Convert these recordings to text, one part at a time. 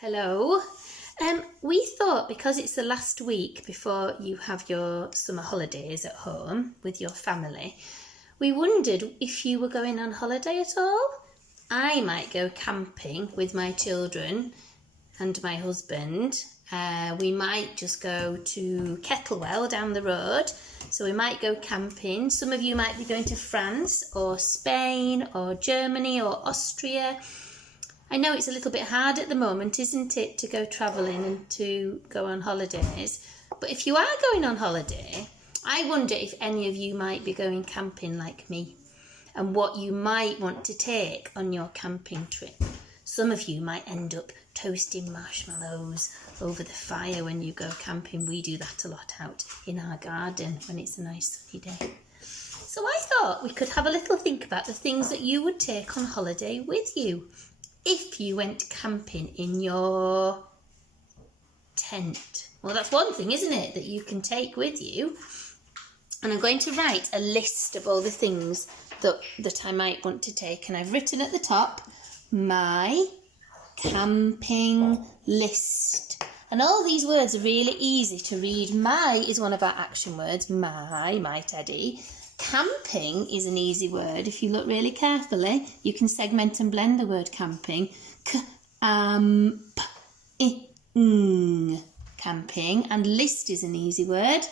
Hello. We thought because it's the last week before you have your summer holidays at home with your family, we wondered if you were going on holiday at all. I might go camping with my children and my husband. We might just go to Kettlewell down the road. So we might go camping. Some of you might be going to France or Spain or Germany or Austria. I know it's a little bit hard at the moment, isn't it, to go travelling and to go on holidays. But if you are going on holiday, I wonder if any of you might be going camping like me and what you might want to take on your camping trip. Some of you might end up toasting marshmallows over the fire when you go camping. We do that a lot out in our garden when it's a nice sunny day. So I thought we could have a little think about the things that you would take on holiday with you if you went camping in your tent. Well, that's one thing, isn't it, that you can take with you. And I'm going to write a list of all the things that I might want to take. And I've written at the top, my camping list. And all these words are really easy to read. My is one of our action words, my Teddy. Camping is an easy word. If you look really carefully, you can segment and blend the word camping. Camping. And list is an easy word.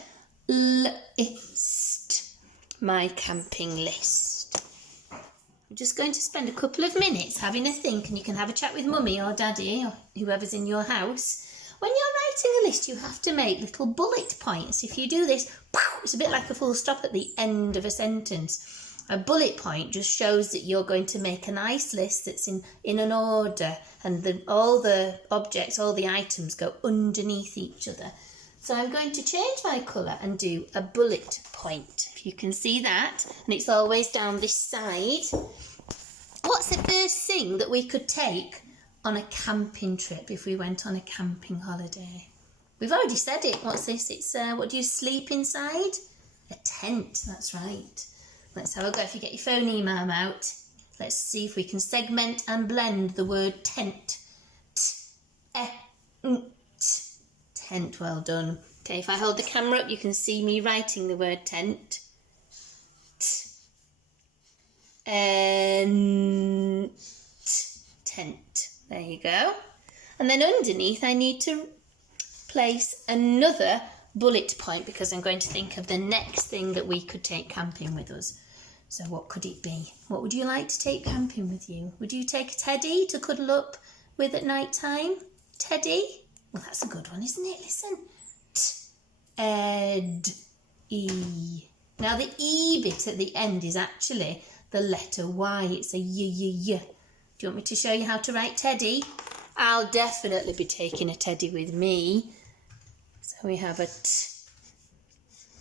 List. My camping list. I'm just going to spend a couple of minutes having a think, and you can have a chat with Mummy or Daddy or whoever's in your house. When you're writing a list, you have to make little bullet points. If you do this, it's a bit like a full stop at the end of a sentence. A bullet point just shows that you're going to make a nice list that's in an order, and all the objects, all the items go underneath each other. So I'm going to change my colour and do a bullet point. If you can see that, and it's always down this side. What's the first thing that we could take on a camping trip if we went on a camping holiday? We've already said it. What's this? It's what do you sleep inside? A tent, that's right. Let's have a go. If you get your phone EMAM out, let's see if we can segment and blend the word tent. Tent, well done. Okay, if I hold the camera up, you can see me writing the word tent. Tent. There you go. And then underneath I need to place another bullet point because I'm going to think of the next thing that we could take camping with us. So what could it be? What would you like to take camping with you? Would you take a teddy to cuddle up with at night time? Teddy? Well, that's a good one, isn't it? Listen. E. Now the E bit at the end is actually the letter Y. It's a y. Do you want me to show you how to write teddy? I'll definitely be taking a teddy with me. So we have a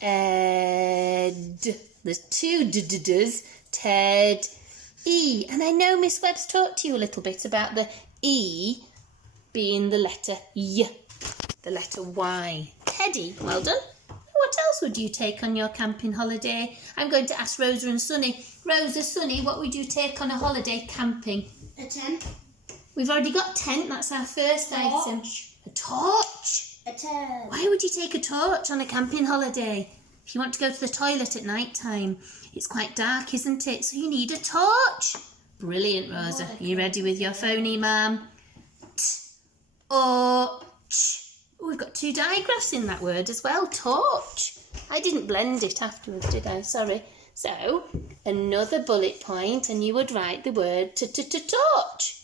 ed. There's two d-d-ds. Ted. E. And I know Miss Webb's talked to you a little bit about the E being the letter Y, the letter Y. Teddy, well done. What else would you take on your camping holiday? I'm going to ask Rosa and Sunny. Rosa, Sunny, what would you take on a holiday camping? A tent. We've already got tent, that's our first item. A torch? A tent. Why would you take a torch on a camping holiday? If you want to go to the toilet at night time, it's quite dark, isn't it? So you need a torch. Brilliant, Rosa. Are you ready with your phone, EMAM? Torch. We've got two digraphs in that word as well, torch. I didn't blend it afterwards, did I? Sorry. So, another bullet point, and you would write the word torch.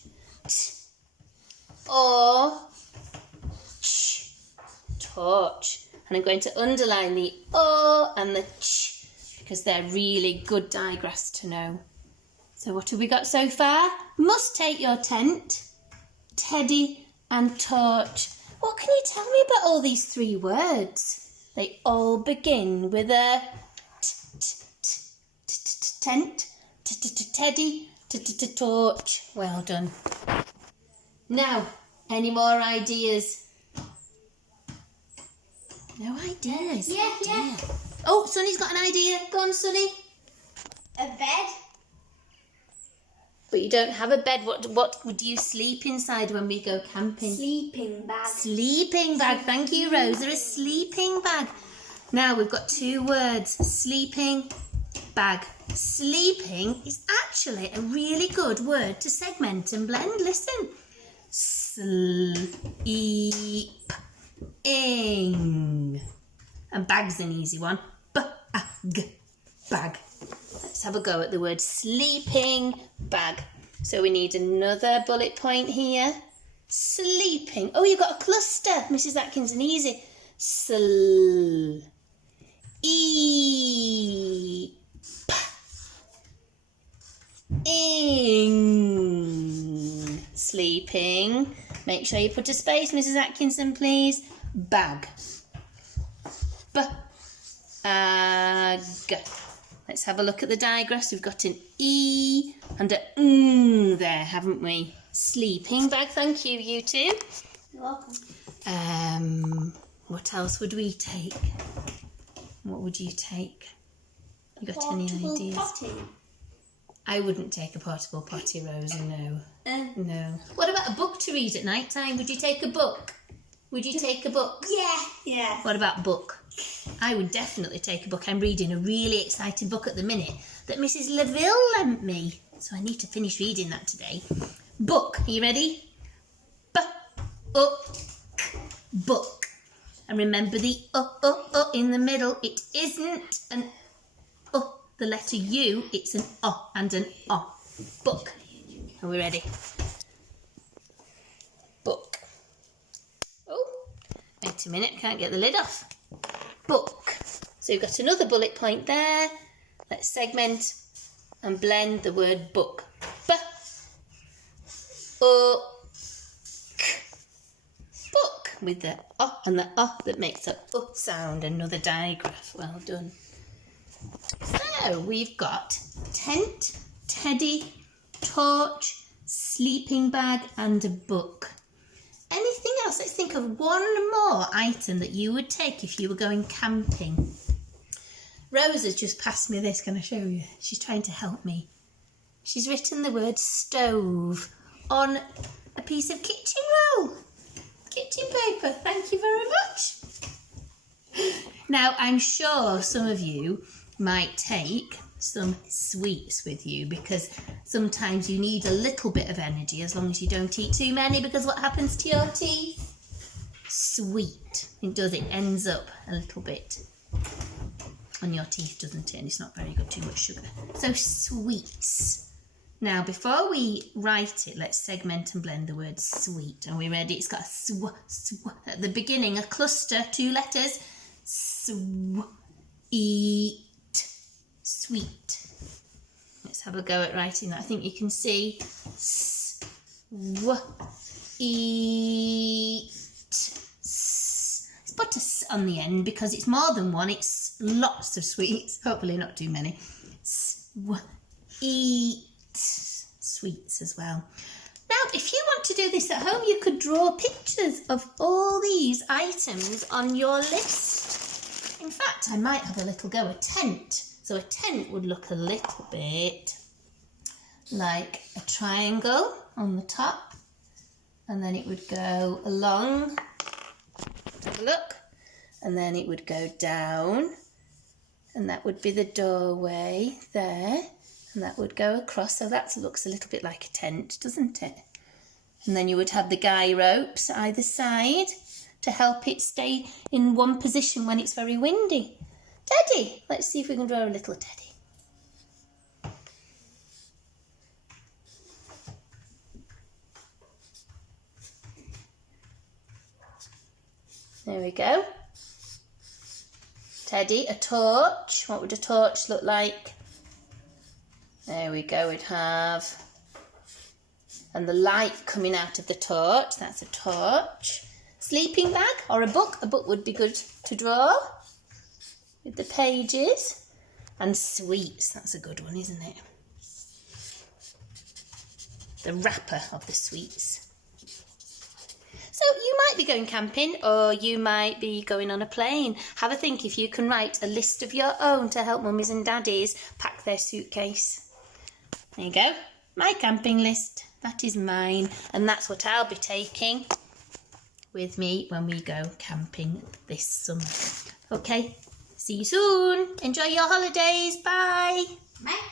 Torch. And I'm going to underline the O and the ch because they're really good digraphs to know. So what have we got so far? Must take your tent, teddy and torch. What can you tell me about all these three words? They all begin with a tent, teddy, torch. Well done. Now, any more ideas? No ideas? Yeah. Oh, Sunny's got an idea. Go on, Sunny. A bed. But you don't have a bed. What would you sleep inside when we go camping? Sleeping bag. Sleeping bag. Thank you, Rosa. A sleeping bag. Now we've got 2 words. Sleeping bag. Sleeping is actually a really good word to segment and blend. Listen. Sleeping. And bag's an easy one. Bag. Bag. Let's have a go at the word sleeping bag. So we need another bullet point here. Sleeping. Oh, you've got a cluster, Mrs. Atkinson. Easy. Sleeping. Sleeping. Make sure you put a space, Mrs. Atkinson, please. Bag. Bag. Let's have a look at the digraphs. We've got an E and a there, haven't we? Sleeping bag. Thank you, you two. You're welcome. What else would we take? What would you take? You got any ideas? Potty. I wouldn't take a portable potty, Rosa, no. No. What about a book to read at night time? Would you take a book? Would you take a book? Yeah. What about book? I would definitely take a book. I'm reading a really exciting book at the minute that Mrs. Laville lent me. So I need to finish reading that today. Book. Are you ready? Book. And remember the in the middle. It isn't an the letter U. It's an and an O. Book. Are we ready? Book. Oh, wait a minute. I can't get the lid off. Book. So you've got another bullet point there. Let's segment and blend the word book. Book. Book. With the and the that makes a sound. Another digraph. Well done. So we've got tent, teddy, torch, sleeping bag and a book. Anything else? Let's think of one more item that you would take if you were going camping. Rosa's just passed me this. Can I show you? She's trying to help me. She's written the word stove on a piece of kitchen roll. Kitchen paper. Thank you very much. Now, I'm sure some of you might take some sweets with you because sometimes you need a little bit of energy as long as you don't eat too many, because what happens to your teeth? Sweet. It does. It ends up a little bit on your teeth, doesn't it? And it's not very good, too much sugar. So sweets. Now, before we write it, let's segment and blend the word sweet. Are we ready? It's got a at the beginning, a cluster, 2 letters. Sweet. Let's have a go at writing that. I think you can see Let's put a s on the end because it's more than one. It's lots of sweets. Hopefully not too many. Sweets as well. Now, if you want to do this at home, you could draw pictures of all these items on your list. In fact, I might have a little go at tent. So a tent would look a little bit like a triangle on the top, and then it would go along, have a look, and then it would go down, and that would be the doorway there, and that would go across. So that looks a little bit like a tent, doesn't it? And then you would have the guy ropes either side to help it stay in one position when it's very windy. Teddy, let's see if we can draw a little teddy. There we go. Teddy, a torch. What would a torch look like? There we go, we'd have. And the light coming out of the torch, that's a torch. Sleeping bag or a book. A book would be good to draw with the pages. And sweets, that's a good one, isn't it? The wrapper of the sweets. So you might be going camping or you might be going on a plane. Have a think if you can write a list of your own to help mummies and daddies pack their suitcase. There you go. my camping list. That is mine, and that's what I'll be taking with me when we go camping this summer. Okay, see you soon. Enjoy your holidays. Bye. Bye.